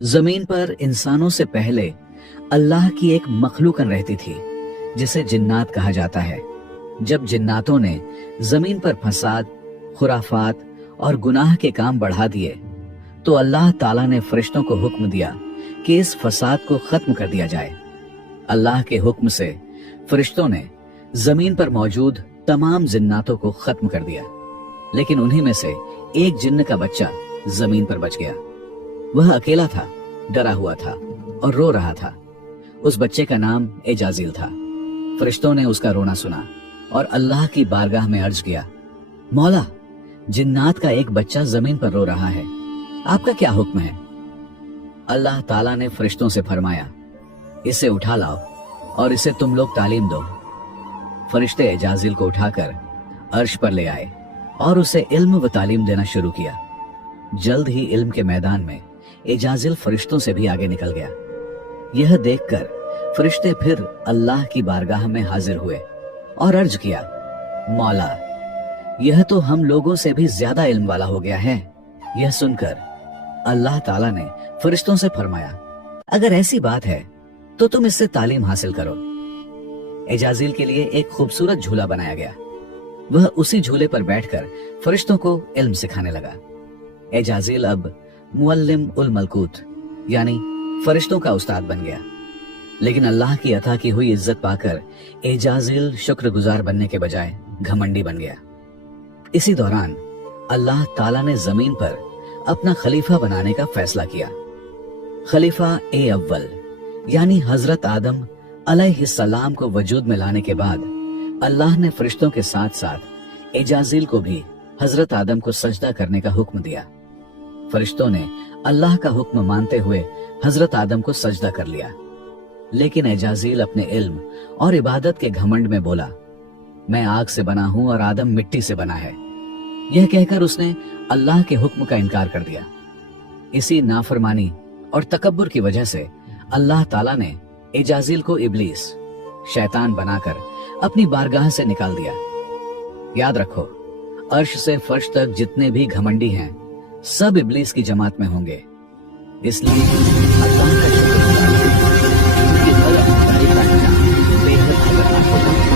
जमीन पर इंसानों से पहले अल्लाह की एक मखलूकन रहती थी जिसे जिन्नात कहा जाता है। जब जिन्नातों ने जमीन पर फसाद, खुराफात और गुनाह के काम बढ़ा दिए तो अल्लाह ताला ने फरिश्तों को हुक्म दिया कि इस फसाद को खत्म कर दिया जाए। अल्लाह के हुक्म से फरिश्तों ने जमीन पर मौजूद तमाम जिन्नातों को खत्म कर दिया, लेकिन उन्हीं में से एक जिन्न का बच्चा जमीन पर बच गया। वह अकेला था, डरा हुआ था और रो रहा था। उस बच्चे का नाम एजाजिल था। फरिश्तों ने उसका रोना सुना और अल्लाह की बारगाह में अर्ज किया, मौला, जिन्नात का एक बच्चा जमीन पर रो रहा है, आपका क्या हुक्म है? अल्लाह ताला ने फरिश्तों से फरमाया, इसे उठा लाओ और इसे तुम लोग तालीम दो। फरिश्ते एजाजिल को उठाकर अर्श पर ले आए और उसे इल्म व तालीम देना शुरू किया। जल्द ही इल्म के मैदान में एजाजिल फरिश्तों से भी आगे निकल गया। यह देखकर फरिश्ते फिर अल्लाह की बारगाह में हाजिर हुए और अर्ज किया, मौला, यह तो हम लोगों से भी ज्यादा इल्म वाला हो गया है। यह सुनकर अल्लाह ताला ने फरिश्तों से फरमाया, अगर ऐसी बात है तो तुम इससे तालीम हासिल करो। एजाजिल के लिए एक खूबसूरत झूला बनाया गया। वह उसी झूले पर बैठकर फरिश्तों को इल्म सिखाने लगा। एजाजिल अब मुअल्लिम उल मलकूत यानी फरिश्तों का उस्ताद बन गया। लेकिन अल्लाह की अता की हुई इज्जत पाकर एजाजिल शुक्रगुजार बनने के बजाय घमंडी बन गया। इसी दौरान अल्लाह ताला ने जमीन पर अपना खलीफा बनाने का फैसला किया। खलीफा ए अव्वल यानी हजरत आदम अलैहिस्सलाम को वजूद में लाने के बाद अल्लाह ने फरिश्तों के साथ साथ एजाजिल को भी हजरत आदम को सजदा करने का हुक्म दिया। फरिश्तों ने अल्लाह का हुक्म मानते हुए हजरत आदम को सजदा कर लिया, लेकिन एजाजिल अपने इल्म और इबादत के घमंड में बोला, मैं आग से बना हूं और आदम मिट्टी से बना है। यह कहकर उसने अल्लाह के हुक्म का इनकार कर दिया। इसी नाफरमानी और तकब्बुर की वजह से अल्लाह ताला ने एजाजिल को इब्लीस, शैतान बनाकर अपनी बारगाह से निकाल दिया। याद रखो, अर्श से फर्श तक जितने भी घमंडी हैं सब इब्लीस की जमात में होंगे। इसलिए अल्लाह का शुक्र बेहद खतरनाक होगा।